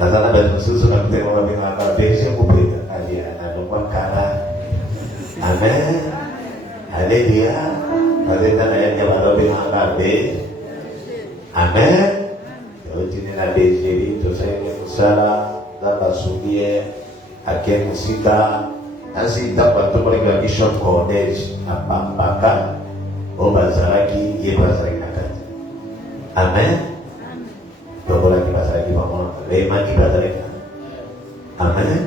Nasana batu susu na mtego wa bina kwa beshe kupita alia na lukwa kara. Amen. Haleluya. Nazenda na yake bado bina kwa beshe. Amen. Yojini na beshe tosenge musala zaba subie ake musika nasi itakwatu kwa Bishop College apambaka obazaraki ye bazaraki nakati. Amen. Tokola kibazaraki pamoja lema kibazaraki. Amen.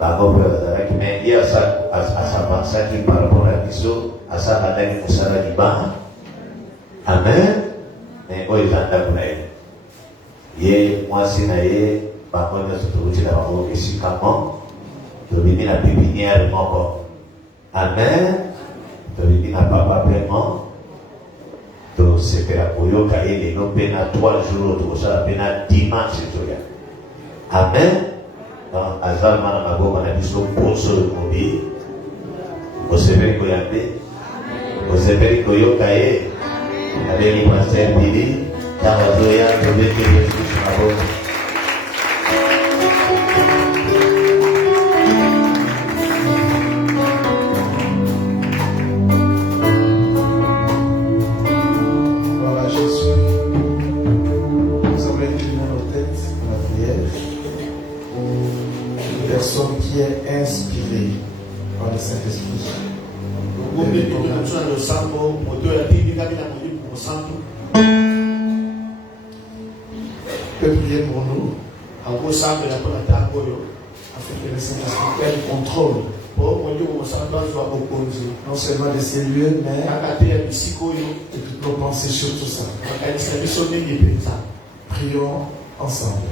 Bako bazaraki me ya asabasaki parapora biso asabadani musala liba. Amen. Ne oizanda kunaye. Ye mwasi na ye bakonyo tuturuti na bako kisikamo. Tobini na pépinière moko. Amen. Tobini na papa paiement. To sepera koyoka ele no pena 3 jours to sa pena dimanche toya. Amen. Azal mana magoma na biso poso mobi. Oseperi koyambe. Oseperi koyoka e. Adeli pasteur bili. Tawazoya tobeki Yesu mabo. Inspiré par le Saint-Esprit. Peut prier pour nous afin que le Saint-Esprit prenne contrôle non seulement de ces lieux, mais de toutes nos pensées sur tout ça. Prions ensemble.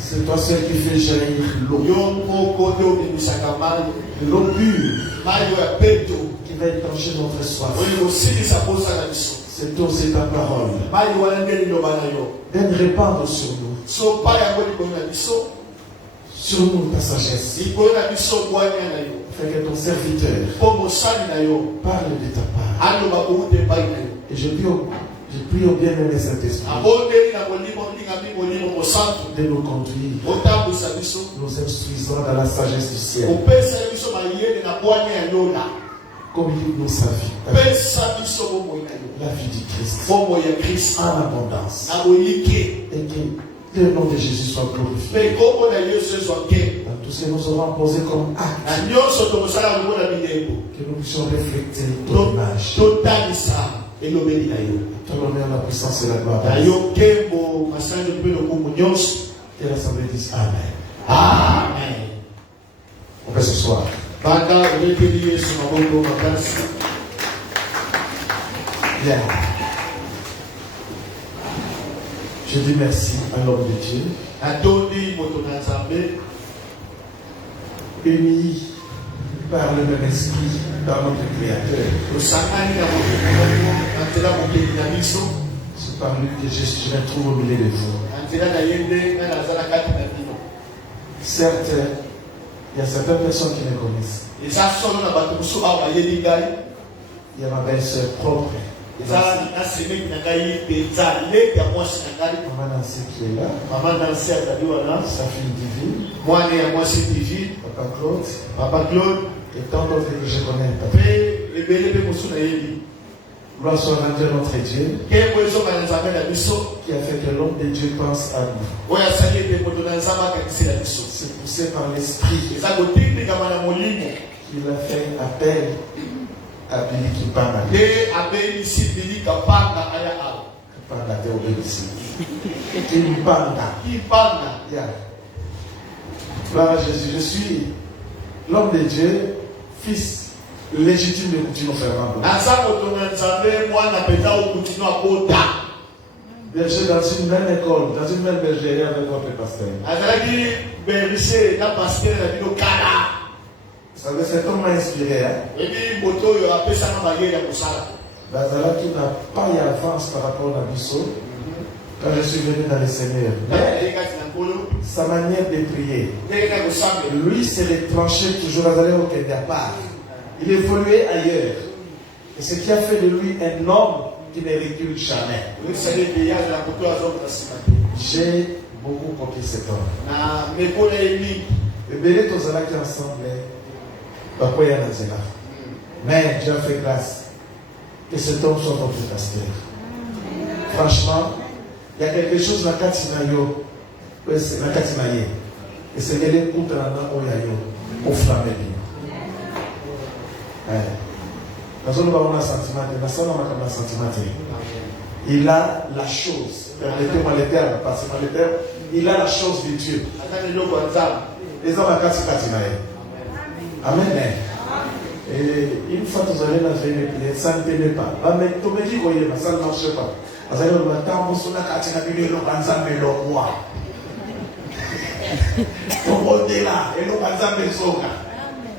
C'est toi seul qui fait jaillir l'eau. L'eau pure qui va étancher notre soif. Cette eau, c'est ta parole. Viens répandre sur nous. Sur nous ta sagesse. Afin que ton serviteur parle de ta part. Et je prie au bien-aimé Saint-Esprit de nous conduire, nous instruisant dans la sagesse du ciel. Comme il nous sa vie. La vie du Christ en abondance. Et que le nom de Jésus soit glorifié. Dans tout ce que nous aurons posé comme acte, que nous puissions refléter ton image. Ton honneur, la puissance et la gloire. Et l'assemblée dit Amen. Amen. On peut ce soir. Bien. Je dis merci à l'homme de Dieu. Unis par le même esprit dans notre Créateur. C'est par lui que je me trouve au milieu de vous. Certes, il y a certaines personnes qui me connaissent. Il y a ma belle-sœur propre. Maman Nancy qui est là. Sa fille divine. Papa Claude. Et tant d'autres que je connais. Gloire soit rendue à notre Dieu qui a fait que l'homme de Dieu pense à nous. C'est poussé par l'esprit qu'il a fait appel à Billy Kipanga. Kipanga te obéissé. Kipanga. Gloire à Jésus. Je suis l'homme de Dieu, fils légitime de Coutinho Fernando. Berger dans une même école, dans une même bergerie avec votre pasteur. Vous savez, cet homme m'a inspiré. Bazala qui n'a pas eu avance par rapport à Bissot quand je suis venu dans le Seigneur. Sa manière de prier. Lui, c'est les tranchées toujours au Kenya part. Il évoluait ailleurs. Et ce qui a fait de lui un homme qui ne recule jamais. J'ai beaucoup copié cet homme. Et Béné Tozala qui ensemble, mais Dieu a fait grâce que cet homme soit notre pasteur. Franchement, il y a quelque chose dans Katinayo. Et c'est que les coups au flamme. Il a la chose. Permettez-moi les termes, passez-moi les termes. Il a la chose de Dieu. Les hommes à Katinayo. Amen. Et une fois que vous allez la veille, ça ne tenait pas. Mais tout le monde dit ça ne marche pas. Vous allez voir, tant que vous avez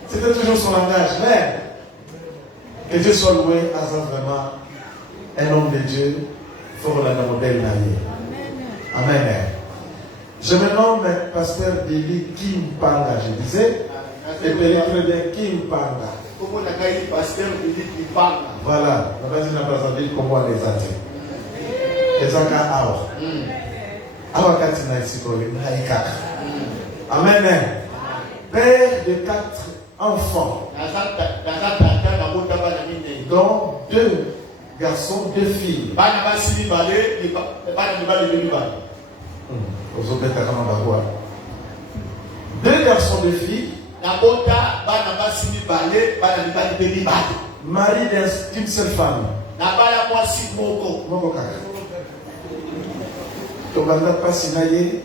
c'était toujours son langage. Mais que Dieu soit loué à ça vraiment un homme de Dieu. Il faut la modèle. Amen. Je me nomme pasteur Billy Kimpanga, je disais. Et très bien Kimpanga. Voilà. On va dire dans Brazzaville comment les athées. Les Aka Awa. Awa Katina ici pour les Naïkaka. Amen. Père de 4 enfants, dont 2 garçons, 2 filles. Deux garçons, 2 filles. Mari d'une seule femme. Tobanda Pasinaye,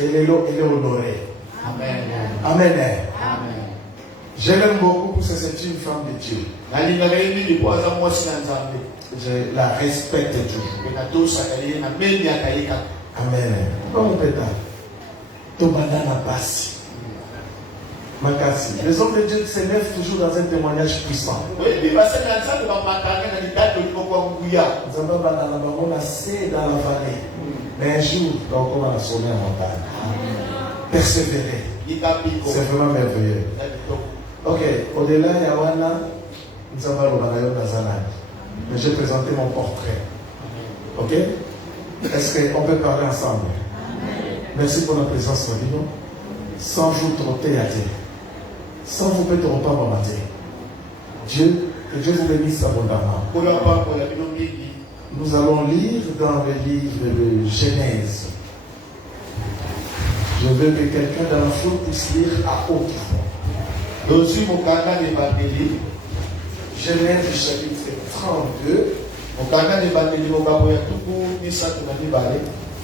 elle est honorée. Amen. Amen. Je l'aime beaucoup parce que c'est une femme de Dieu. Je la respecte toujours. Amen. Comment peut-on passer? Les hommes de Dieu s'élèvent toujours dans un témoignage puissant. Nous avons assez dans la vallée. Mais un jour, on va sonner en montagne. Persévérer. C'est vraiment merveilleux. Ok, au-delà, il y a Wana, nous avons le Nazanag. Mais j'ai présenté mon portrait. Ok? Est-ce qu'on peut parler ensemble? Merci pour la présence de nous. Sans vous trotter à Dieu. Sans vous mettre au pas matin. Dieu, que Dieu vous bénisse abondamment. Nous allons lire dans le livre de Genèse. Je veux que quelqu'un dans la foule puisse lire à haute voix. Genèse chapitre 32.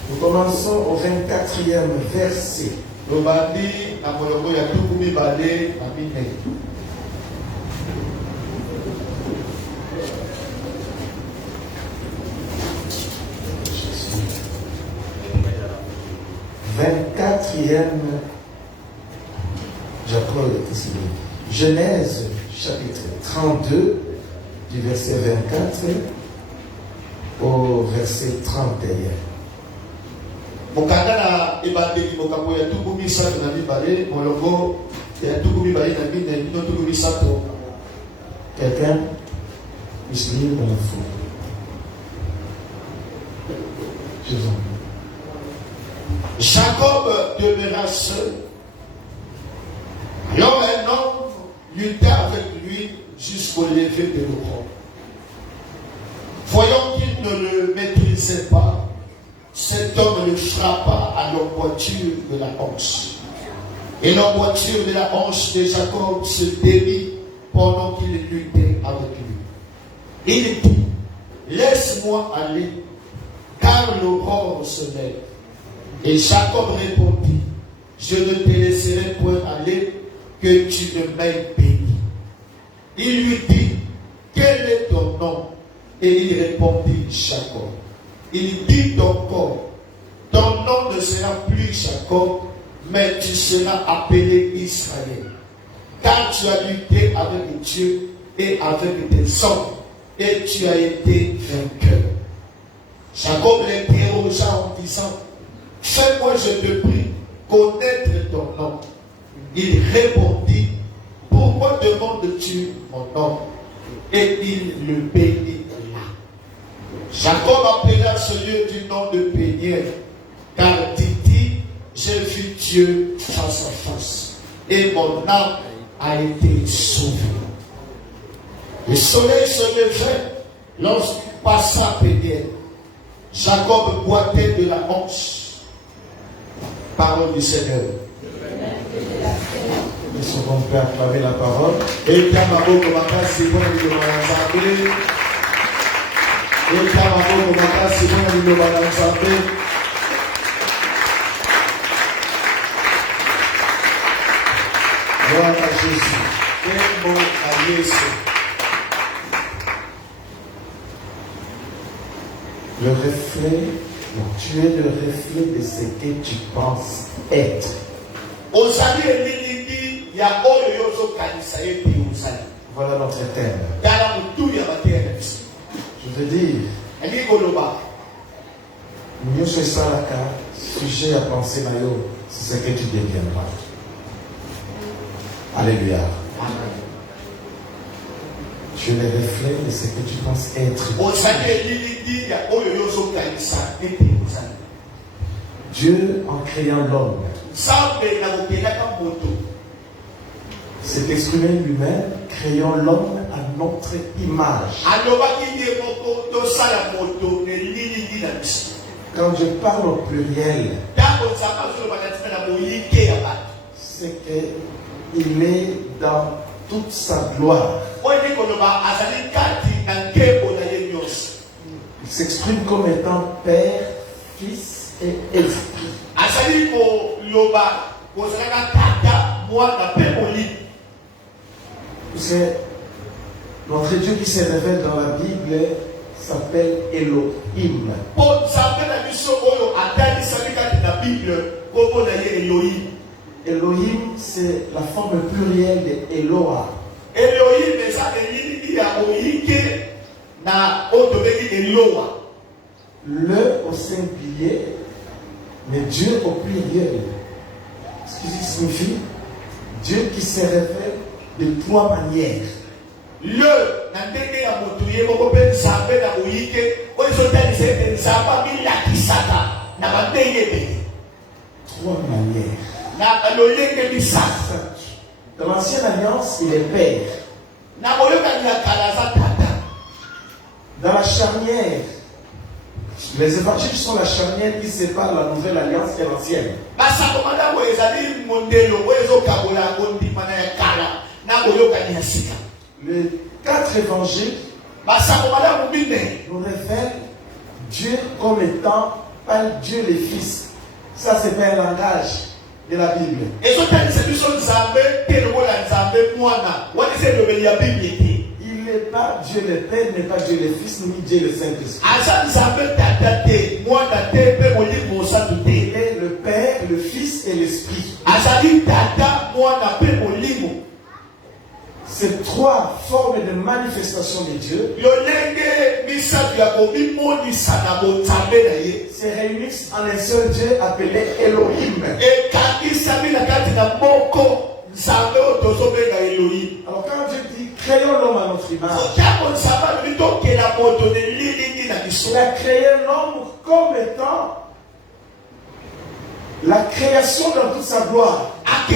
Nous commençons au 24e verset. Genèse chapitre 32 du verset 24 au verset 31. Quelqu'un puisse lire dans la foule. Je vous en prie. Jacob demeura seul. Alors un homme lutta avec lui jusqu'au lever de l'aurore. Voyant qu'il ne le maîtrisait pas, cet homme le frappa à l'emboîture de la hanche. Et l'emboîture de la hanche de Jacob se dérit pendant qu'il luttait avec lui. Il dit, laisse-moi aller, car l'aurore se lève. Et Jacob répondit, je ne te laisserai point aller, que tu ne m'aies béni. Il lui dit, quel est ton nom? Et il répondit, Jacob. Il dit encore, ton nom ne sera plus Jacob, mais tu seras appelé Israël. Car tu as lutté avec Dieu et avec tes hommes, et tu as été vainqueur. Jacob l'interrogea en disant, fais-moi, je te prie, connaître ton nom. Il répondit, pourquoi demandes-tu mon nom? Et il le bénit là. Jacob appela ce lieu du nom de Péniel, car dit, j'ai vu Dieu face à face, et mon âme a été sauvée. Le soleil se levait lorsqu'il passa Péniel. Jacob boitait de la hanche. Parole du Seigneur. Ils sont donc prêts à acclamer la parole. Et Kamabo Komaka, c'est bon, il va l'ensemble. Et Kamabo Komaka, c'est bon, il va l'ensemble. Gloire à Jésus. Et bon à Jésus. Le reflet, tu es le reflet de ce que tu penses être. Voilà notre thème. Je veux dire, mieux c'est ça la carte, sujet à penser Mayo, c'est ce que tu deviendras. Alléluia. Tu es le reflet de ce que tu penses être. Dieu, en créant l'homme, s'est exprimé lui-même, créant l'homme à notre image. Quand je parle au pluriel, c'est qu'il est dans toute sa gloire. Il s'exprime comme étant Père, Fils et Esprit. C'est notre Dieu qui se révèle dans la Bible s'appelle Elohim. Elohim, c'est la forme plurielle de Eloah. Elohim, Le au singulier, mais Dieu au pluriel. Ce qui signifie Dieu qui se révèle de trois manières. Trois manières. Dans l'ancienne alliance, il est Père. Dans la charnière, les évangiles sont la charnière qui sépare la nouvelle alliance et l'ancienne. Les 4 évangiles nous révèlent Dieu comme étant pas Dieu le Fils. Ça, c'est pas un langage de la Bible. Il n'est pas Dieu le Père, il n'est pas Dieu le Fils, ni Dieu le Saint-Esprit. Il est le Père, le Fils et l'Esprit. Ces trois formes de manifestation de Dieu se réunissent en un seul Dieu appelé Elohim. Alors quand Dieu dit créons l'homme à notre image, il a créé l'homme comme étant la création dans toute sa gloire. Tu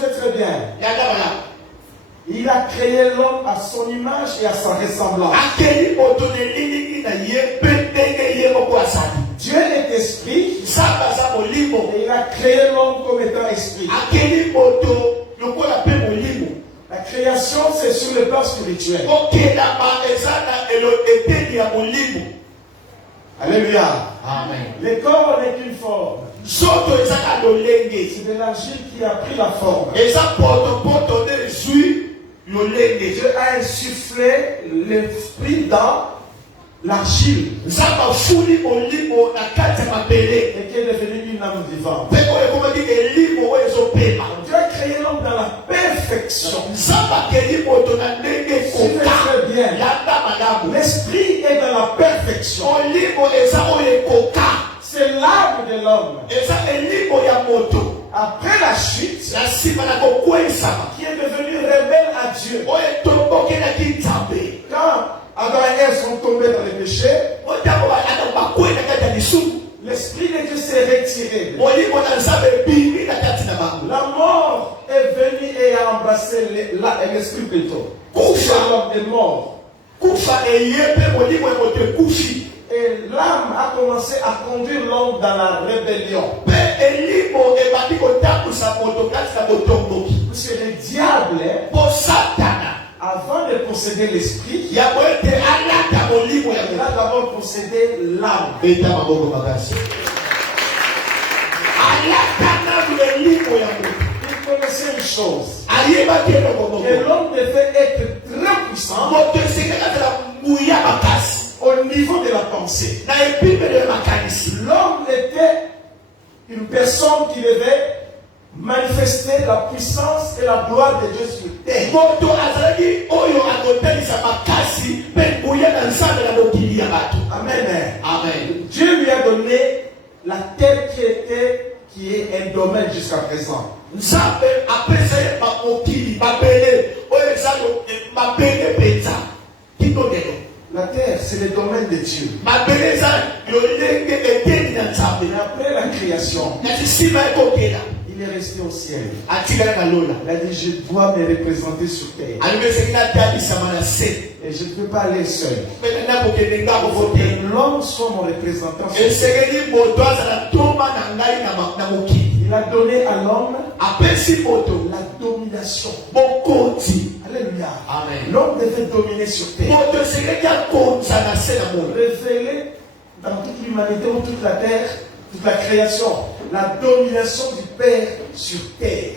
veux très bien. Il a créé l'homme à son image et à sa ressemblance. Dieu est esprit. Et il a créé l'homme comme étant esprit. La création, c'est sur le plan spirituel. Alléluia. Amen. Le corps n'est qu'une forme. C'est de l'argile qui a pris la forme. Dieu a insufflé l'esprit dans l'argile. Et qui est devenu une âme vivante. Dieu a créé l'homme dans la perfection. Très bien. L'esprit est dans la perfection. C'est l'âme de l'homme. Après la chute, qui est devenu rebelle à Dieu. Quand Adam et Ève sont tombés dans le péché, l'esprit de Dieu s'est retiré. La mort est venue et a embrassé l'esprit plutôt. L'homme est mort. Et l'âme a commencé à conduire l'homme dans la rébellion. Parce que le diable, avant de posséder l'esprit, il a d'abord possédé l'âme. Il connaissait une chose, que l'homme devait être très puissant au niveau de la pensée. L'homme était une personne qui devait manifester la puissance et la gloire de Dieu sur terre. Amen. Amen. Dieu lui a donné la terre qui est un domaine jusqu'à présent. La terre, c'est le domaine de Dieu. Et après la création, il est resté au ciel. Il a dit, je dois me représenter sur terre. Et je ne peux pas aller seul. Que l'homme soit mon représentant sur terre. Il a donné à l'homme la domination. Alléluia. Amen. L'homme devait dominer sur terre. Révéler dans toute l'humanité ou toute la terre, toute la création, la domination du Père sur terre.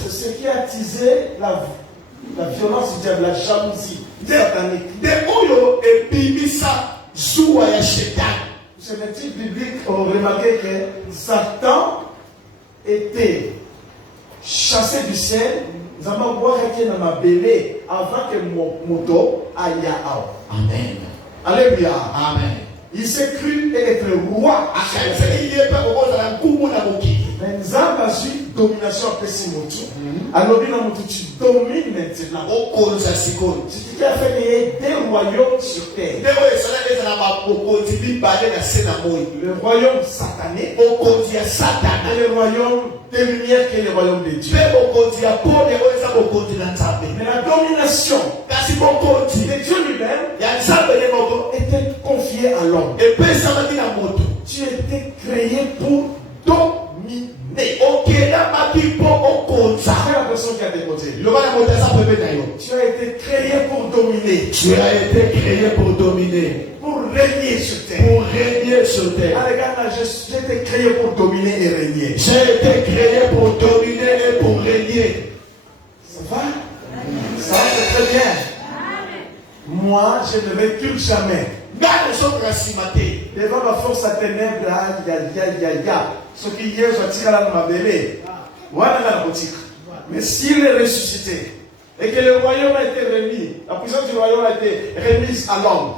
C'est ce qui a attisé la violence du diable, la jalousie satanique. C'est le titre biblique, on remarquait que Satan était chassé du ciel. Nous allons voir qu'il n'a pas belé avant que Moto aille à. Amen. Alléluia. Amen. Il s'est cru être roi. Mais nous avons su domination après Simotu. Alors, tu domines maintenant. C'est qui a fait qu'il y ait des royaumes sur terre. Le royaume satané et le royaume des lumières qui est le royaume de Dieu. Mais la domination de Dieu lui-même était confiée à l'homme. Tu étais créé pour dominer. C'est la personne qui a déposé. Tu as été créé pour dominer. Tu as été créé pour dominer. Pour régner sur terre. Pour régner sur terre. Ah, regarde là, j'ai été créé pour dominer et régner. J'ai été créé pour dominer et pour régner. Ça va? Ça va, c'est très bien. Moi, je ne recule jamais. Devant la force à ténèbres, ce qui hier, je tire à ma bébé. Voilà la boutique. Mais s'il est ressuscité et que le royaume a été remis, la puissance du royaume a été remise à l'homme.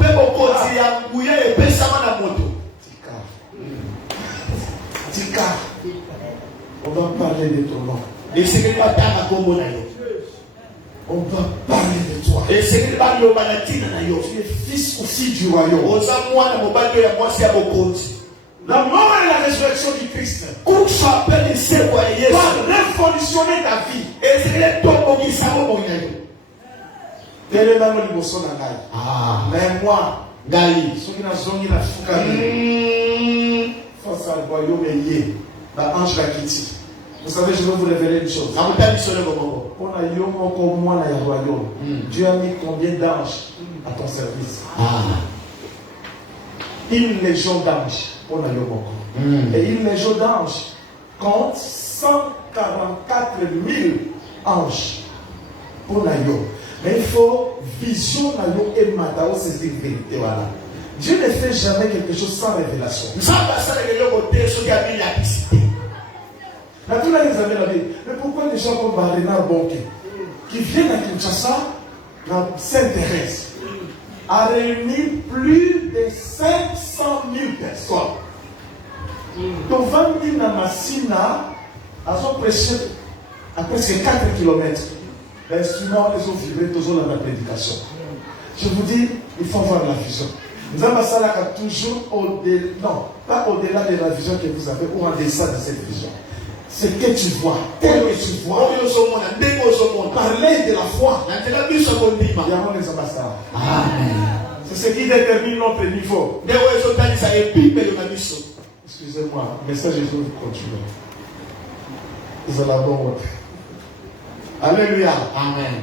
Tika. On va parler de ton nom. On va parler de toi. Tu es fils ou fille du royaume. La mort et la résurrection du Christ va révolutionner ta vie. Mais moi, ceux qui n'ont zongi la foucaille, face à royaume lié, la ange la quitte. Vous savez, je vais vous révéler une chose. On a eu encore moins dans le royaume. Dieu a mis combien d'anges à ton service? Une légion d'anges. On a eu et une légion d'anges compte 144 000 anges. On a eu. Mais il faut vision et matao, c'est une vérité. Voilà. Dieu ne fait jamais quelque chose sans révélation. Mais pourquoi des gens comme Barina Bonke, qui viennent à Kinshasa, s'intéressent, a réuni plus de 500 000 personnes. Donc, 20 000 Namassina, elles ont prêché à presque 4 km. L'instrument, ils ont vibré toujours dans la prédication. Je vous dis, il faut avoir la vision. Nous avons ça là toujours au-delà, non, pas au-delà de la vision que vous avez ou en deçà de cette vision. Ce que tu vois, tel que tu vois, parler de la foi. C'est ce qui détermine notre niveau. Excusez-moi, le message est continuer. Nous allons. Alléluia. Amen.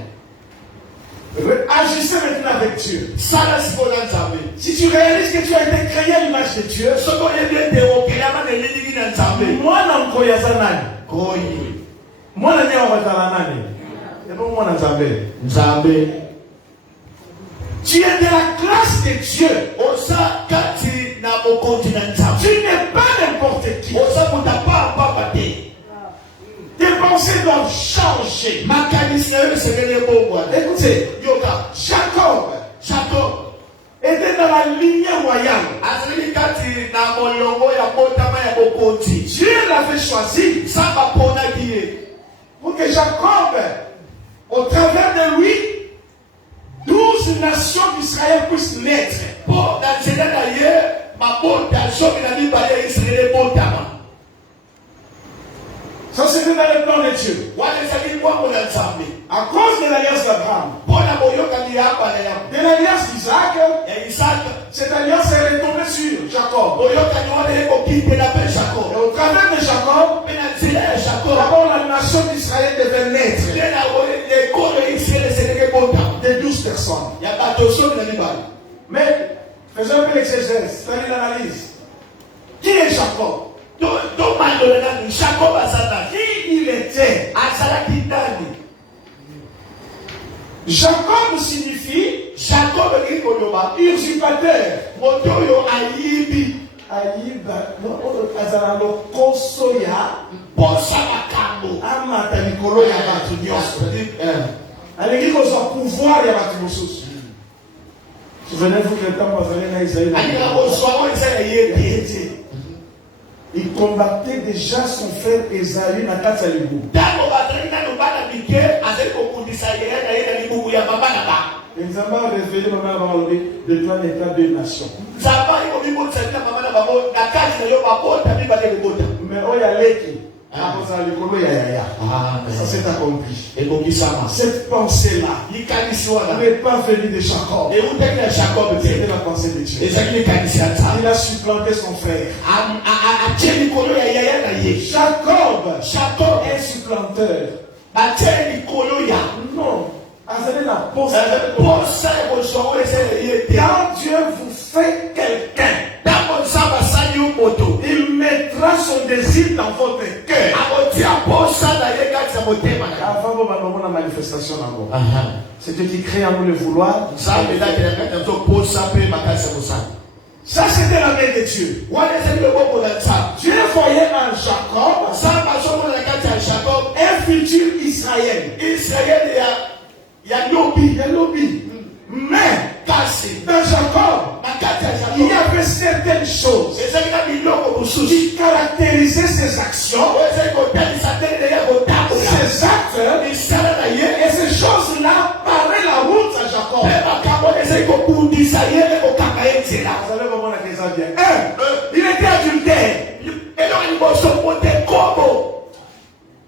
Agissez maintenant avec Dieu. Si tu réalises que tu as été créé à l'image de Dieu, moi, tu es de la classe de Dieu. Tu n'es pas n'importe qui. Tes pensées doivent changer. Écoutez, Jacob était dans la lignée royale. Dieu l'avait choisi pour que Jacob, au travers de lui, 12 nations d'Israël puissent naître. Ça, c'était dans le plan de Dieu. À cause de l'alliance d'Abraham, de l'alliance d'Isaac, cette alliance est retombée sur Jacob. Et au travers de Jacob, d'abord la nation d'Israël devait naître de 12 personnes. Mais faisons un peu l'exégèse, c'est-à-dire l'analyse. Qui est Jacob? Qui il était? Jacob signifie usurpateur. Ayiba, azala lokoso ya amata likolo ya batu nyonso. Alingi kozwa pouvoir ya batu mosusu. Souvenez-vous que le temps bazali na Isaïe. Il combattait déjà son frère Esaü na kati ya libumu. Nzamba a révélé le plan d'état de nation. Mais oya leki, ça s'est accompli. Cette pensée-là n'est pas venue de Jacob. C'était la pensée de Dieu. Il a supplanté son frère. Jacob est supplanteur. Non. Quand Dieu vous fait quelqu'un, il mettra son désir dans votre cœur. Avant la manifestation d'abord. C'est Dieu qui crée en nous le vouloir. Ça c'était la main de Dieu. Dieu voyait en Jacob un futur Israël. Il y a lobby. Mais dans Jacob, il y avait certaines choses qui caractérisaient ses actions, ses actes, et ces choses-là parlaient la route à Jacob. Il était adultère.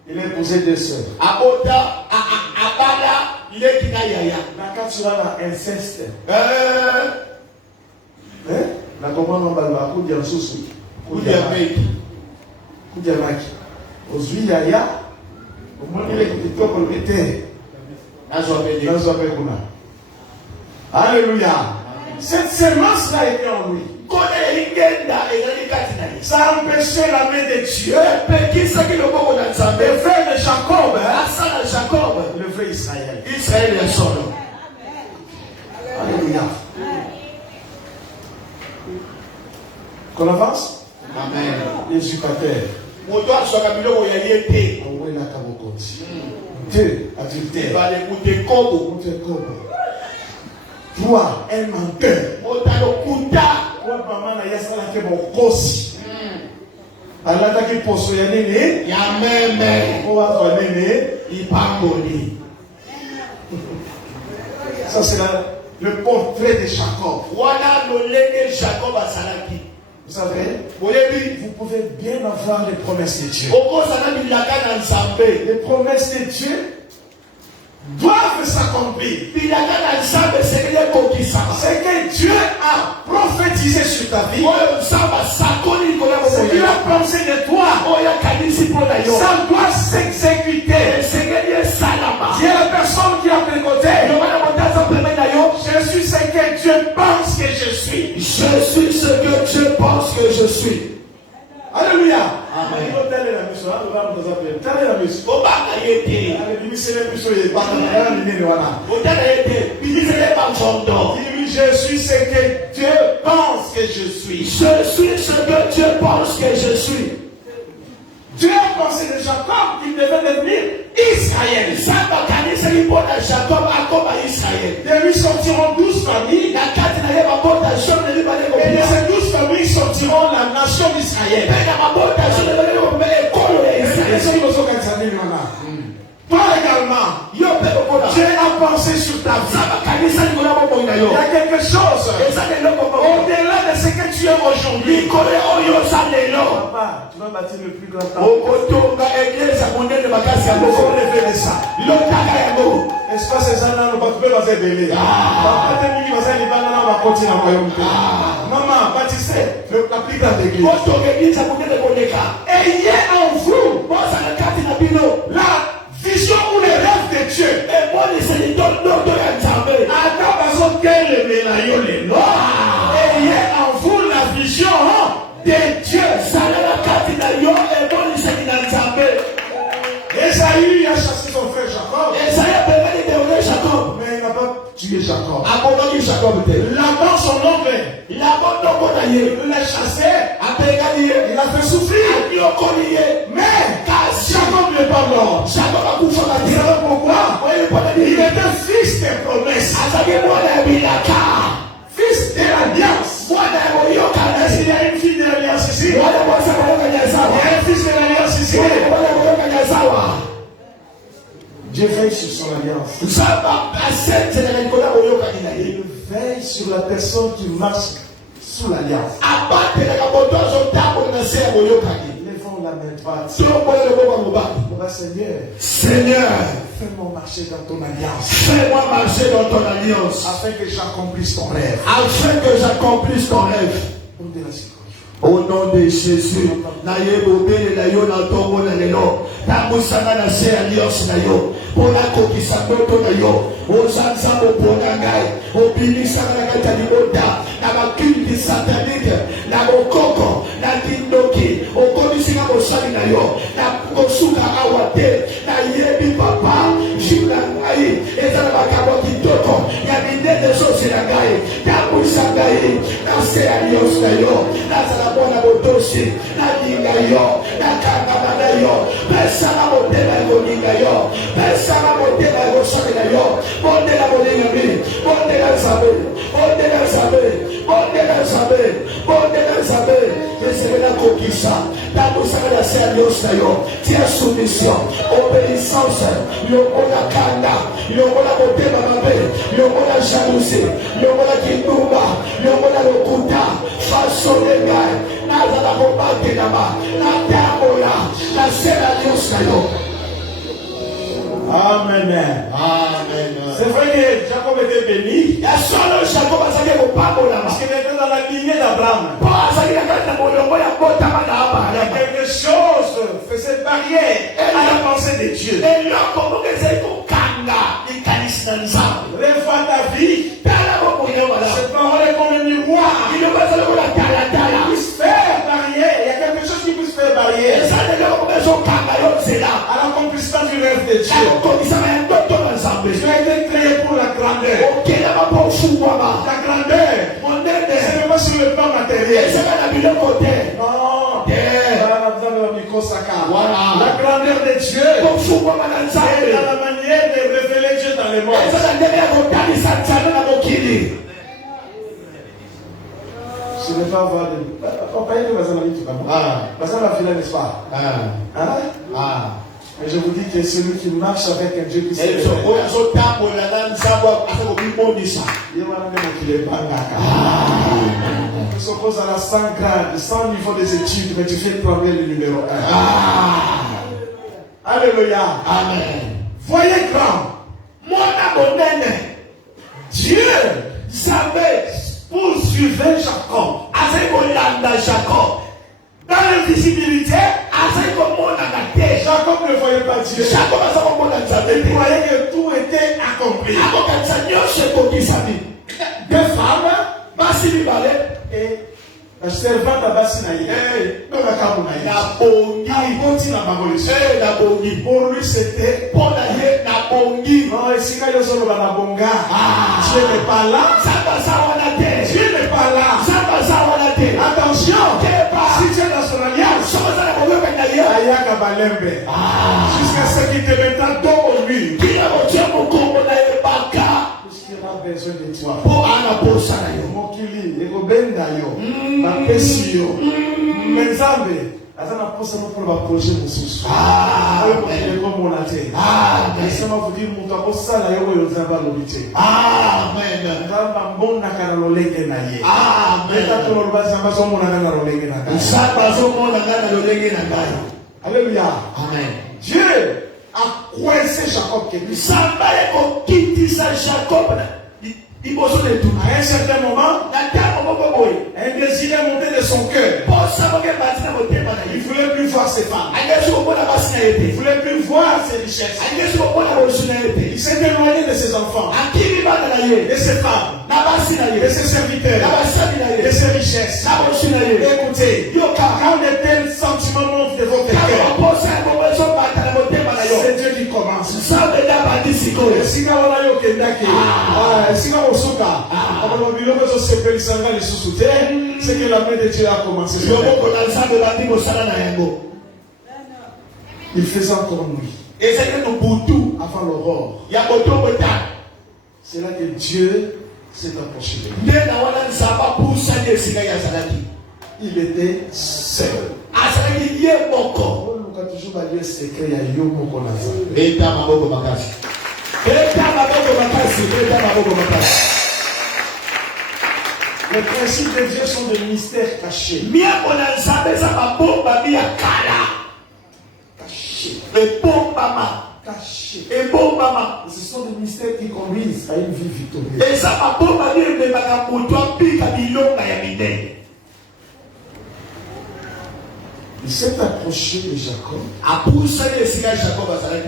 Il a épousé deux sœurs. Quand tu vas dans inceste, la commande en bas, coup de souci, coup de maki, aux huiles yaya, au moins il est toi pour le métier. Alléluia. Cette semence-là était en lui. Ça a empêché la main de Dieu. Le frère de Jacob, le frère Israël. Israël est son nom. Alléluia. Qu'on avance? Amen. Usurpateur. Deux, adultère. Toi, un menteur. Maman na yasa la ke bokosi. Allah ta ki poso ya nene. Ya meme. O wa to nene. Ipamboli. Ça c'est le portrait de Jacob. Voilà le lene Jacob asalaki. Vous savez, vous pouvez bien avoir les promesses de Dieu. Les promesses de Dieu doivent s'accomplir. Ce que Dieu a prophétisé sur ta vie, ce qu'il a pensé de toi, ça doit s'exécuter. Dieu est la personne qui a précoté. Je suis ce que Dieu pense que je suis. Je suis ce que Dieu pense que je suis. Alléluia. Amen. Je suis ce que Dieu pense que je suis. Je suis ce que Dieu pense que je suis. Dieu a pensé de Jacob qu'il devait devenir Israël. De lui sortiront 12 familles. Et de ces 12 familles sortiront la nation d'Israël. Toi également, Dieu a pensé sur ta vie. Il y a quelque chose au-delà de ce que tu es aujourd'hui. Papa, tu vas bâtir le plus grand temple. Espace et ça, nous ne pouvons pas aider. Maman, bâtissez la plus grande église. Ayez en vous la vision ou les rêves de Dieu. Ayez en vous la vision de Dieu. tuer Jacob. Laban, son oncle, il l'a chassé, il a fait souffrir. Mais Jacob n'est pas mort. Vous savez pourquoi? Il était fils des promesses. Fils de l'alliance. Est-ce qu'il y a une fille de l'alliance ici? Il y a un fils de l'alliance ici. Dieu veille sur son alliance. Il veille sur la personne qui marche sous l'alliance. Levons la main droite. Seigneur, fais-moi marcher dans ton alliance. Fais-moi marcher dans ton alliance. Afin que j'accomplisse ton rêve. Afin que j'accomplisse ton rêve. Au nom de Jésus, naye bobele na yo na tongo na lelo, tambusanga na se alliance na yo, pona kokisa ndoto na yo, ozanza mopona ngai, obimisanga na kati ya libota, na bakulte satanique, na bokoko, na dindoki, okomisinga mosali na yo, na kosuka awa te, na yebi papa, jina ngai, eza na makambo kitoko, ya minene sosi na ngai, tambusanga ngai, na se alliance na yo, na mwana botosi na linga yo na kanga na yo pesa na motema ekolinga yo pesa na motema ekosolela yo bondela bolinga mini bondela nzambe bondela nzambe bondela nzambe bondela nzambe esengela kokisa tambusaka na se alliance na yo tia soumission obéissance longola kanda longola motema mabe longola jalousie longola kindumba longola lokuta fasole ngai nazala kobatelama natambola na se alliance na yo. Amen. Amen. C'est vrai que Jacob était béni. Parce qu'il était dans la lignée d'Abraham. Il y a quelque chose faisait barrière à la pensée de Dieu. Revois ta vie. Cette parole est comme un miroir. Il puisse faire barrière. Il y a quelque chose qui puisse faire barrière à l'accomplissement du rêve de Dieu. Tu as été créé pour la grandeur. La grandeur, ce n'est pas sur le plan matériel. Non. La grandeur de Dieu est dans la manière de révéler Dieu dans le monde. Je ne vais pas avoir de... n'est-ce pas? Mais je vous dis que celui qui marche avec un Dieu qui s'est révélé, tu s'opposes à la 100 grades, 100 niveaux des études, mais tu fais premier le numéro 1. Alléluia. Amen. Voyez grand. Dieu savait poursuivre Jacob. Jacob. Dans l'invisibilité, Jacob ne voyait pas Dieu. Il croyait que tout était accompli. Deux femmes, et la servante à Bassinaï. Pour lui, c'était non, ici, quand il Dieu n'est pas là. Dieu n'est pas là. Attention, si tu es dans son alliance, jusqu'à ce qu'il te mette dos au mur. Puisqu'il a besoin de toi. Mokili, ekobenda yo, bapesi yo, menzambe. Azana posa no pour le projet mususu. Amen. Laissez-moi vous dire, mon tapo sala yo yo zamba lobite. Amen. Zamba mbona kana lolenge na ye. Amen. Leta to lo bazamba so mona kana lolenge na ye. Zamba so mona kana lolenge na ye. Alléluia. Amen. Dieu a coincé Jacob quelque chose. Zamba eko kitisa Jacob. À un certain moment, un désir est monté de son cœur. Il ne voulait plus voir ses femmes. Il ne voulait plus voir ses richesses. Il s'est éloigné de ses enfants, de ses femmes, de ses serviteurs, de ses richesses. Écoutez, quand de tels sentiments montent de votre cœur, c'est Dieu qui commence. c'est que la main de Dieu a commencé. Il faisait encore nuit. Avant l'aurore. C'est là que Dieu s'est approché de lui. Il était seul. On a toujours un secret. Les principes de Dieu sont des mystères cachés. Cachés. Ce sont des mystères qui conduisent à une vie victorieuse. Il s'est approché de Jacob.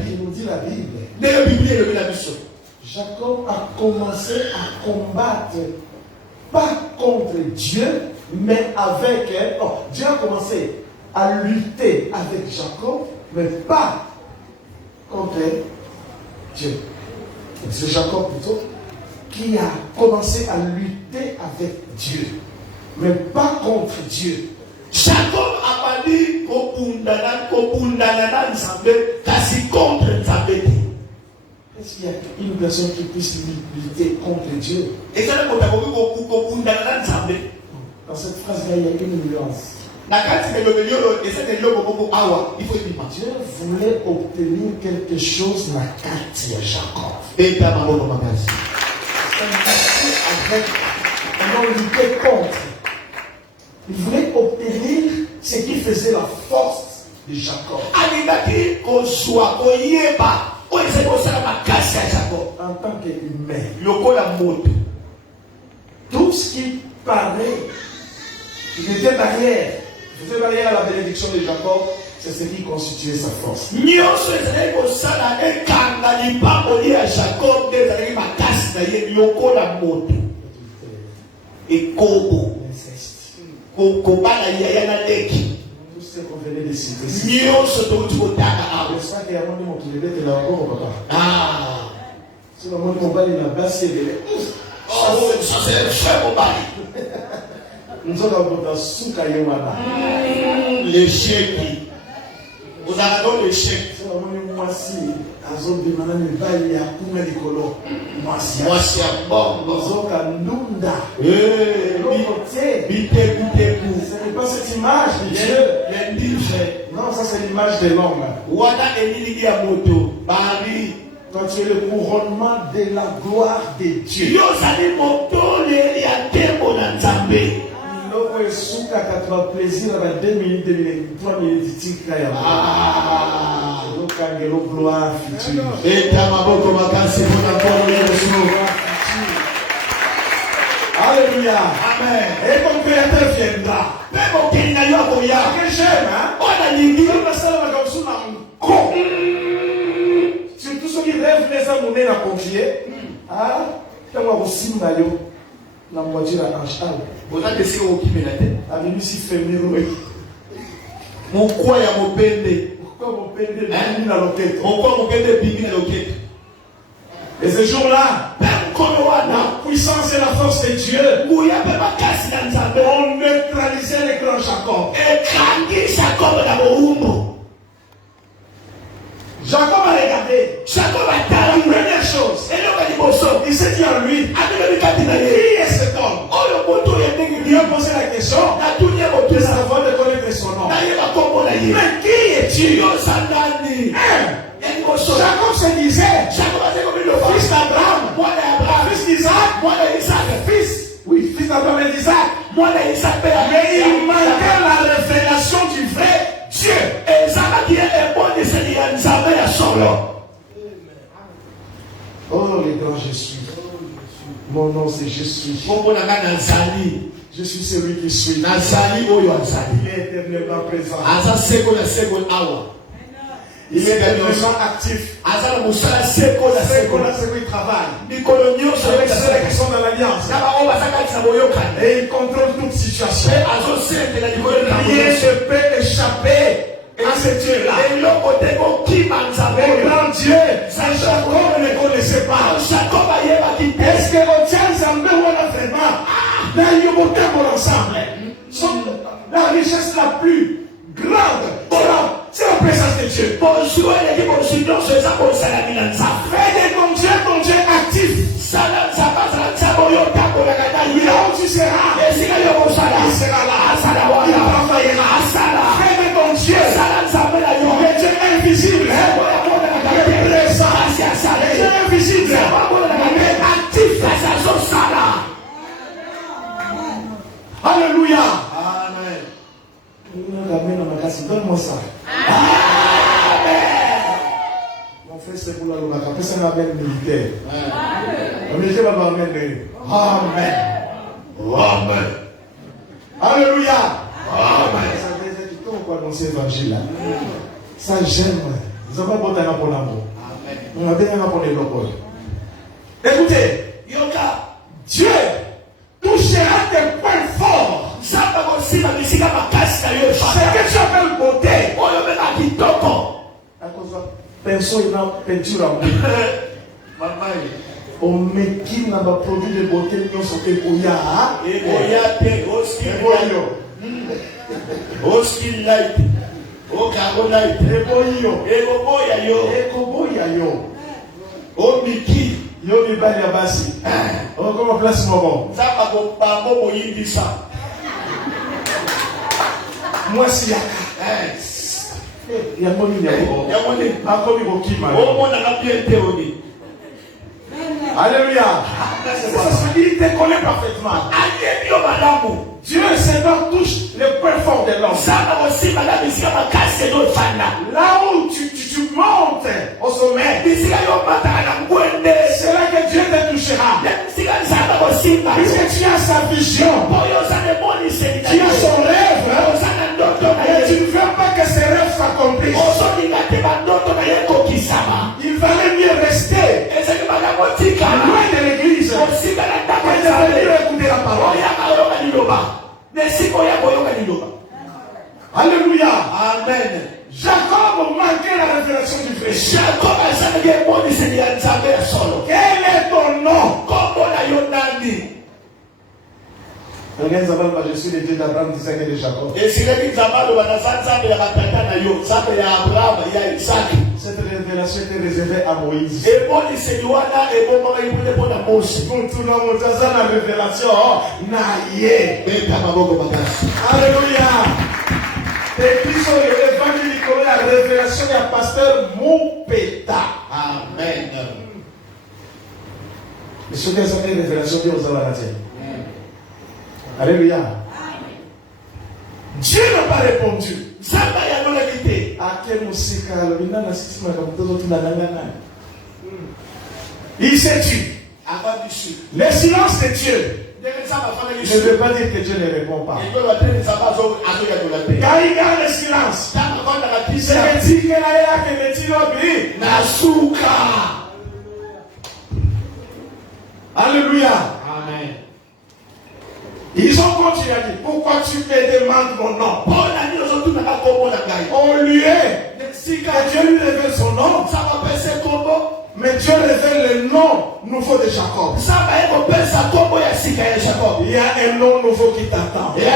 Il nous dit la Bible. Jacob a commencé à combattre, pas contre Dieu, mais avec... Dieu a commencé à lutter avec Jacob, mais pas contre Dieu. C'est Jacob plutôt qui a commencé à lutter avec Dieu, mais pas contre Dieu. Jacob a dit kasi contre Nzambe. Est-ce qu'il y a une personne qui puisse lutter contre Dieu? Dans cette phrase-là, il y a une nuance. Dieu voulait obtenir quelque chose dans la carte de Jacob. On luttait contre. Il voulait obtenir ce qui faisait la force de Jacob. En tant qu'humain, tout ce qui paraît, il était barrière, faisait barrière à la bénédiction de Jacob, c'est ce qui constituait sa force. Tout ce qu'on venait de citer. C'est ça qu'il y a un moment qui devait être là encore, papa. C'est le moment où on va aller là bas, c'est ça c'est cher au bail. Nous avons dans Souka Yomana. L'échec. Vous avez l'échec. C'est le moment où moi si, à zone de Manan, il va y a Kouma Nicolo. Moi si, à bon. Zoka Nunda. Ce n'est pas cette image de Dieu. Non, ça c'est l'image de l'homme. Quand tu es le couronnement de la gloire de Dieu. L'homme est sous qu'à 80 plaisir à 2 minutes, 3 minutes, gloire future. Alléluia. Amen. Et mon créateur viendra. Que j'aime, hein? Surtout ceux qui rêvent les amours à confier. Ah, quand on aussi na voiture à Anchal. Vous avez laissé au qui me la tête. Avec lui, si fait miroir. Mon quoi ya mon pende. Pourquoi mon pende bimi na loquette? Mon quoi mon pende bimi na loquette. Et ce jour-là, la puissance et la force de Dieu, on neutralisait les grands Jacob. Jacob a regardé. La première chose, il s'est dit en lui, qui est cet homme? Il a posé la question de savoir de connaître son nom. Mais qui es-tu? Jacob se disait, fils d'Abraham, fils d'Isaac, fils d'Abraham et d'Isaac. Mais il manquait la révélation du vrai Dieu. Oh les grands, je suis. Mon nom c'est je suis. Je suis celui qui suis. Il est éternellement présent. Il est éternellement actif. C'est quoi il travaille. Avec ceux qui sont dans l'alliance. Et il contrôle toute situation. Rien ne peut échapper à ce ce Dieu-là. Le grand Dieu, Jacob ne connaissait pas. Est-ce que on tient ensemble ou on a vraiment dans le monde ensemble? La richesse la plus grande, c'est la présence de Dieu. Fais ton Dieu actif. Là où tu seras, il sera là. Il travaillera. Fais de ton Dieu, le Dieu invisible, le présent, le Dieu invisible, mais actif. Alléluia. Amen. Donne-moi ça. Amen. Mon frère, c'est pour la loi. C'est un amen militaire. Le militaire va m'amener. Amen. Amen. Alléluia. Amen. Ça veut dire que quand on annoncer l'évangile là, ça j'aime. Nous avons besoin d'un pour l'amour. On a besoin d'un pour les locaux. Écoutez, Dieu touchera tes points forts. Ce que tu appelles beauté. À cause de personne qui a peinture en vous. On met qui n'a pas produit de beauté, nous sommes des boyards. Et yo mi bali abasi. On comment place mon bon. Moi si yaka. Ya moni ya bo. Akomi bo kima. Alléluia. Il te connaît parfaitement. Dieu Seigneur touche le point fort de l'homme. Là où tu montes au sommet, c'est là que Dieu te touchera. Puisque tu as sa vision, tu as son rêve, et tu ne veux pas que ses rêves s'accomplissent. Il valait mieux rester loin de l'église que de venir écouter la parole. Alléluia. Amen. Jacob manquait la révélation du vrai. Quel est ton nom? Regarde, je suis le Dieu d'Abraham, d'Isaac et de Jacob. Cette révélation était réservée à Moïse. Pour tout le monde, ça la révélation. Alléluia. Et puis sur l'évangile, la révélation du pasteur Moupeta. Amen. Et ce que c'est une révélation de Ozawaratienne. Alléluia. Dieu n'a pas répondu. Il s'est tu. Le silence de Dieu ne veut pas dire que Dieu ne répond pas. Quand il garde le silence, c'est que dit que là, il y a Alléluia. Amen. Ils ont continué à dire, pourquoi tu me demandes mon nom? On lui est, si Dieu lui révèle son nom, mais Dieu révèle le nom nouveau de Jacob. Il y a un nom nouveau qui t'attend. Il y a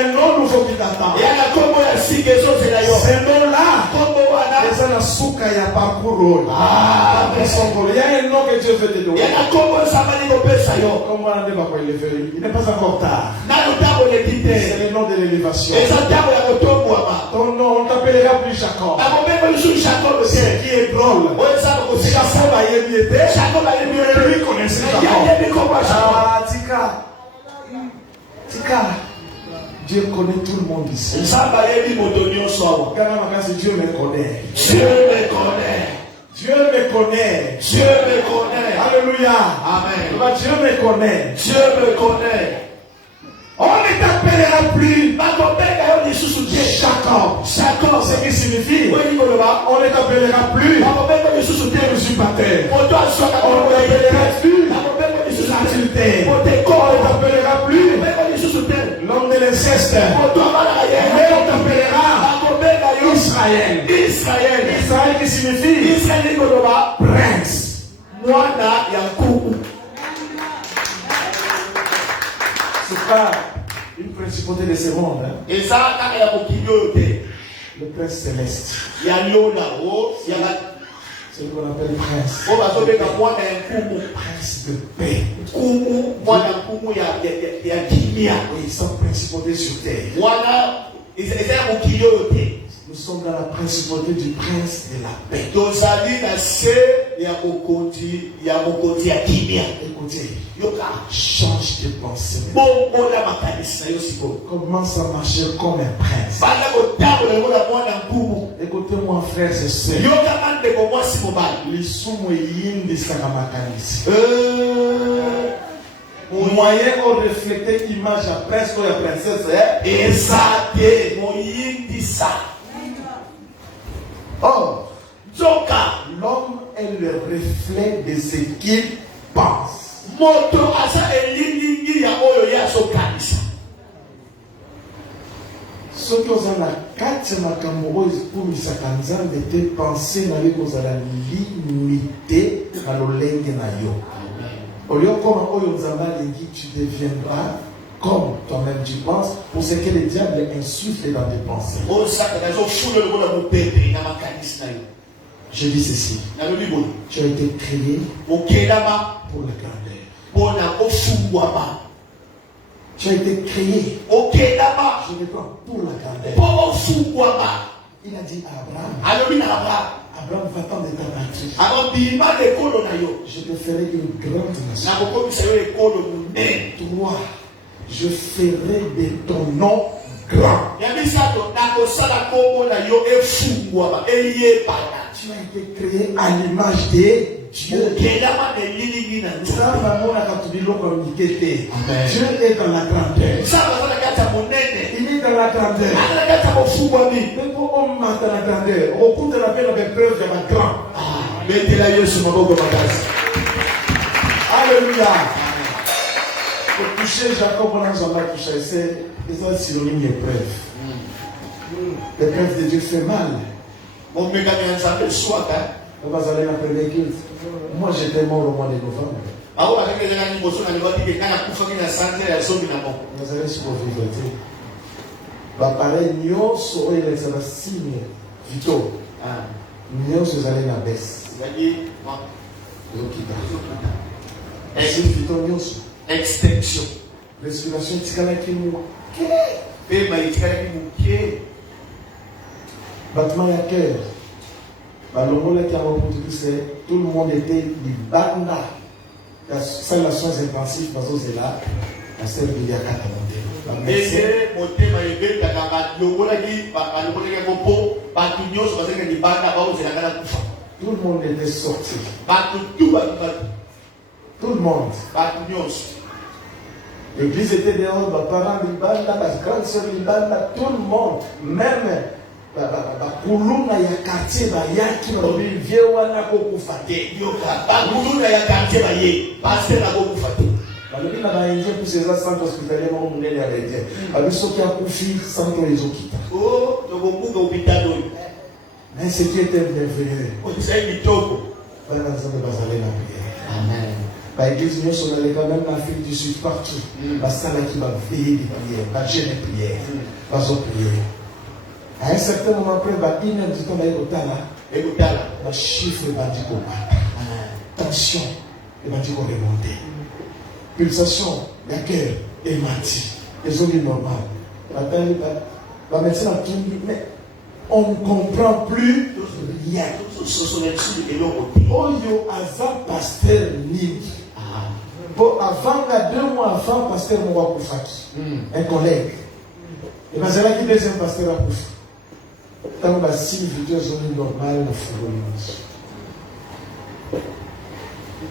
un nom nouveau qui t'attend. Ce nom-là, il y a un nom que Dieu veut te donner. Il n'est pas encore tard. C'est le nom de l'élévation. Ton nom, on t'appellera plus Jacob. C'est qui est drôle. Jacob a ému été. Lui connaissait Jacob. Ah, Tika. Dieu connaît tout le monde ici. Dieu me connaît. Dieu me connaît. Alléluia. Amen. Dieu me connaît. On ne t'appellera plus Jacob. Jacob, ce qui signifie on ne t'appellera plus usurpateur. On ne t'appellera plus adultère. On ne t'appellera plus l'homme de l'inceste. Mais on t'appellera signifie Israël Koloba, prince. Mwana Yankubu. C'est pas une principauté de ce monde. Hein. Et ça, quand il y a beaucoup de Le prince céleste. il y a Léona, il y a C'est ce qu'on appelle prince. on va sauver comme Mwana Yankubu. Prince de paix. Kumu, Mwana Yankubu, il y a Kimia. Et sans principauté sur terre. Mwana, il y a beaucoup de Nous sommes dans la principauté du prince de la paix. Dozali na se ya mokoti ya kimia. Écoutez, Yoka change de pensée. bongo la makanisa yo siko. Commence à marcher comme un prince. Bala ko tabo le mona mwana ngumu. Écoutez-moi, frères et sœurs. Yoka mande ko mwasi mobali. Lisumu yindi sakamakanisi. Moyen au refléter image à prince ou à princesse. Ezate moyindi sa. Or, Zoka l'homme est le reflet de ce qu'il pense. moto asa elingi ya oyo ya so kanisa. Ce que vous avez la carte makambo pour misaka nzambe te penser na yo kozala limité na lolenge na yo. Oyo comme oyo nzambe alingi, tu deviendras comme toi-même tu penses, pour ce que le diable insuffle dans tes pensées. Je dis ceci. Tu as été créé pour la grandeur. Tu as été créé, je réponds, pour la grandeur. Il a dit à Abraham, Abraham, va-t'en de ta patrie. Je te ferai une grande nation. Toi, je ferai de ton nom grand. Tu as été créé à l'image de Dieu. Dieu est dans la grandeur. Il est dans la grandeur. Mais pour on marche dans la grandeur, au cours de la peine, on fait preuve de la grande. Alléluia. Pour toucher Jacob, on a touché. C'est un synonyme d'épreuve. L'épreuve de Dieu fait mal. On va aller dans la première culte. Moi, j'étais mort au mois de novembre. Vous allez survivre. Pareil, nous sommes les signes vitaux. Nous sommes allés dans la baisse. Extinction. Respiration, tikalaki mou. Battement à cœur. Tout le monde était du banda. La soins intensive, parce que c'est là. La sœur de Yakata. Tout le monde était sorti. Tout le monde. L'église était dehors, mes parents libanda, ma grande soeur libanda, tout le monde, même Kuluna ya quartier ba yaki na lobi vieux wana ko kufate. Kuluna ya quartier ba ye, pasteur na ko kufate. Balobi na ba inje pour ces centres hospitaliers mo munene ya rete. Abiso ki akufi centre les okita. Oh, to bokuga hôpital oyo. Mais ce qui était bienvenu. O tsai mitoko. Bana nzambe bazale na prière. Amen. Bah, l'église, nous sommes allés quand même en Afrique du Sud, partout. La salle qui va veiller des prières, va gêner des prières, va se prier. À un certain moment après, bah, une heure du temps, le chiffre va dire qu'on bat. Tension, il va dire qu'on remonte. Pulsation, la cœur est mati. Les zones normales. La médecine a tout dit, mais on ne comprend plus rien. Oh, yo, avant pasteur Nid. Bon, avant, 2 mois avant, pasteur Mouakoufaki, un collègue. Et bien, c'est là qu'il deuxième pasteur à Koufaki. Tant que si vidéos sont normales, nous faisons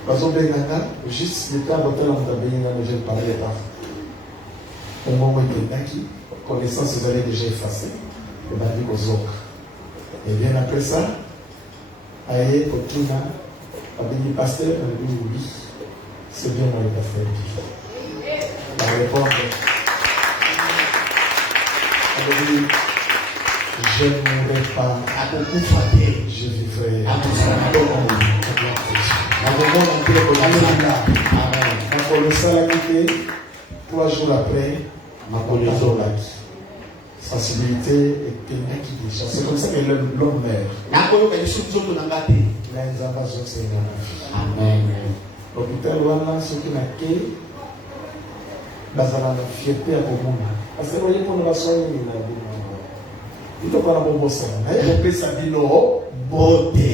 parce que juste le temps où on a béni, je ne parlais pas. Au moment où il est acquis, connaissance, vous allez déjà effacer. Et bien, dit aux autres. Et bien après ça, aïe, Okina, a béni pasteur, on a dit oui. C'est bien moi le pasteur qui va répondre. Je ne mourrai pas, je vivrai. Quand le salle a quitté, 3 jours après, sensibilité et quelqu'un qui déjà. C'est comme ça que l'homme meurt. Les invasions, c'est une Amen. L'hôpital, voilà, ceux qui n'ont qu'à bazala na fierté à Bomona. Parce que vous voyez, pour nous soigner, il faut pas la bombe au sein. Il faut que ça dise beauté.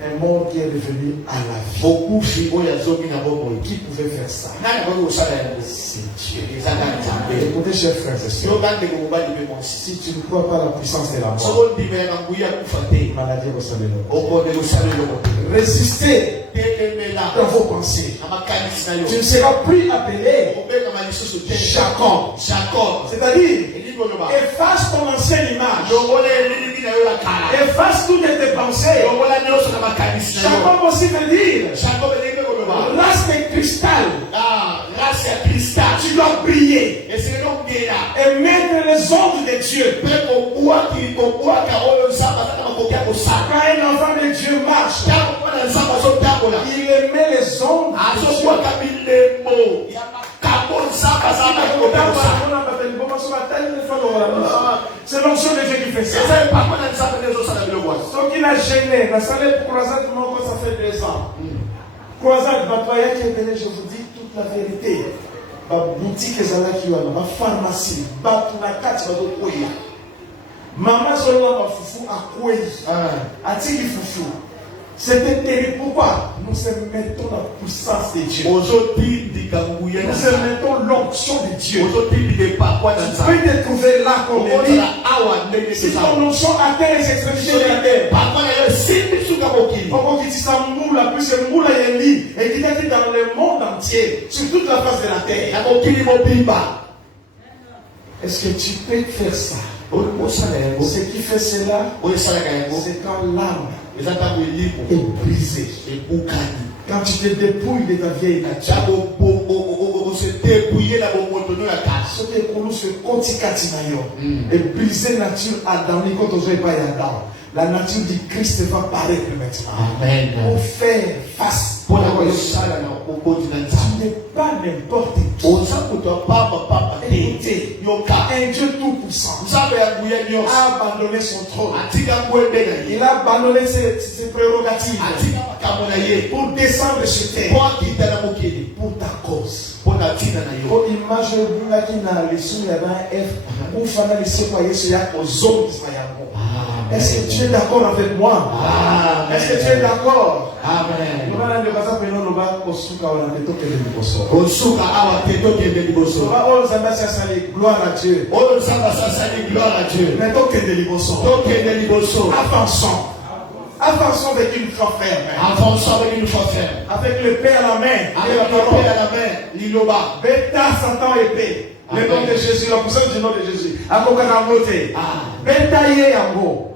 Un monde qui est devenu à la vie. Beaucoup qui pouvait faire ça? C'est Dieu. Écoutez, chers frères et sœurs, si tu ne crois pas à la puissance de la mort, maladie au salut. Résistez dans vos pensées. Tu ne seras plus appelé Jacob. C'est-à-dire, efface ton ancienne image. Efface toutes tes pensées. Jacob aussi veut dire race de cristal. Tu dois briller et mettre les ordres de Dieu. Quand un enfant de Dieu marche, il met les ordres de Dieu. C'est l'onction de Dieu qui fait ça. Ce qui l'a gêné, la salle pour croisade, ça fait 2 ans. Croisade, qui est venu, je vous dis toute la vérité. Ma boutique est là qui ma pharmacie, maman seulement ma foufou à quoi a-t-il foufou? C'était terrible. Pourquoi? Nous mettons la puissance de Dieu. Nous mettons l'onction de Dieu. Tu peux te trouver là comme Élie. Si ton onction atteint les extrémités de la terre, et qui est dans le monde entier, sur toute la face de la terre. Est-ce que tu peux faire ça? Ce qui fait cela, c'est quand l'âme est brisée. Quand tu te dépouilles de ta vieille nature, ce qui est pour nous, c'est et briser la nature Adam, quand on pas Adam. La nature du Christ va paraître maintenant. Amen. Pour faire face. Tu n'es pas n'importe qui. Écoutez, un Dieu tout-puissant a abandonné son trône. Il a abandonné ses prérogatives pour descendre sur terre pour ta cause. Pour image qui n'a les sous ou fana les citoyens aux hommes Est-ce que tu es d'accord avec moi? Est-ce que tu es d'accord? Amen. Gloire à Dieu. Avançons avec une foi ferme. Avec le paix à la main. Bêta, Satan épée. Le nom de Jésus, la puissance du nom de Jésus.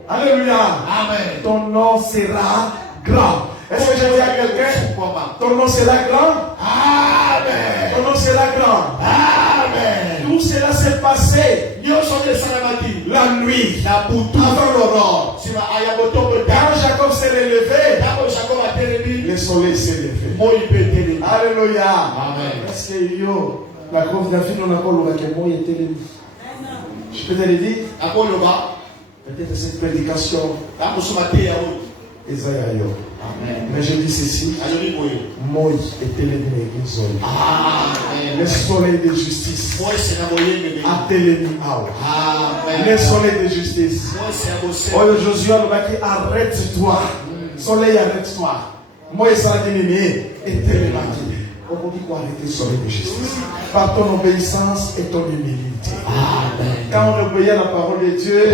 Alléluia. Amen. Ton nom sera grand. Est-ce que je dis à quelqu'un? Ton nom sera grand. Amen. Ton nom sera grand. Amen. Tout cela s'est passé la nuit avant l'aurore. Quand Jacob s'est relevé, le soleil s'est levé. Alléluia. Amen. Est-ce que la grosse d'Afrique, on a encore le moi était le. Je peux te le dire? Peut-être cette prédication. Amen. Mais je dis ceci. Moi était le le soleil de justice. Le soleil de justice. Oh Josué arrête-toi. Soleil arrête-toi. Moi ça a dit on dit quoi arrêter le soleil de justice? Par ton obéissance et ton humilité. Amen. Quand on obéit à la parole de Dieu,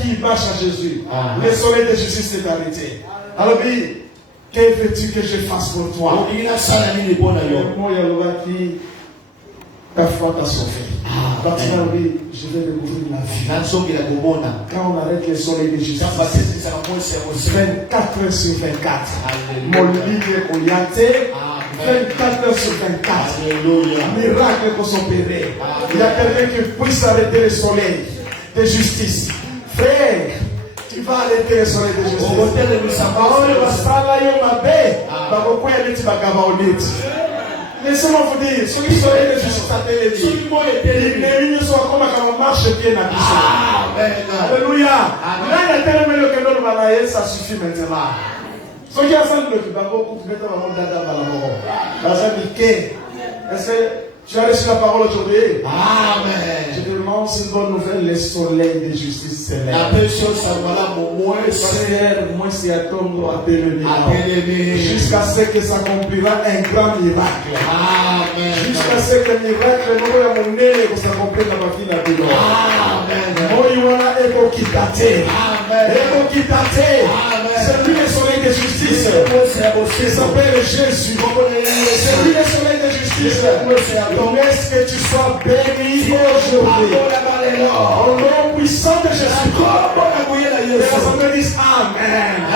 qui marche à Jésus. Amen. Le soleil de justice est arrêté. Alors oui, que veux-tu que je fasse pour toi? Moi, il y a qui ta foi t'a sauvé. Je vais découvrir la vie. Quand on arrête le soleil de justice, 24 heures sur 24, mon lit est orienté. 24 heures sur 24. Alléluia. Miracle pour s'opérer. Il y a quelqu'un qui puisse arrêter le soleil de justice. Frère, tu vas arrêter le soleil de justice. Laissez-moi vous dire, ce qui soleil de justice a télé, les lignes sont comme un marche bien habillé. Alléluia. Là, il y a tellement ça suffit maintenant. Ce qui a fait le Kibango, vous mettez vraiment dada dans la mort. Est-ce que tu as reçu la parole aujourd'hui? Amen. Je te demande, c'est une bonne nouvelle, le soleil de justice s'élève. La personne, ça va là, moi, Seigneur, moi, c'est à ton nom à t'élever. Jusqu'à Amen. ce que s'accomplira un grand miracle. Amen. Jusqu'à ce que le miracle, nous voyons mon nez, que s'accomplisse dans ma vie, la vie. Amen. Moi, il y a un écho qui date. Amen. Écho qui date. Amen. C'est lui le soleil de justice. Il s'appelle Jésus. C'est lui le soleil de justice. Donc, est-ce que tu sois béni aujourd'hui? Au nom puissant de Jésus. Les assemblées disent Amen.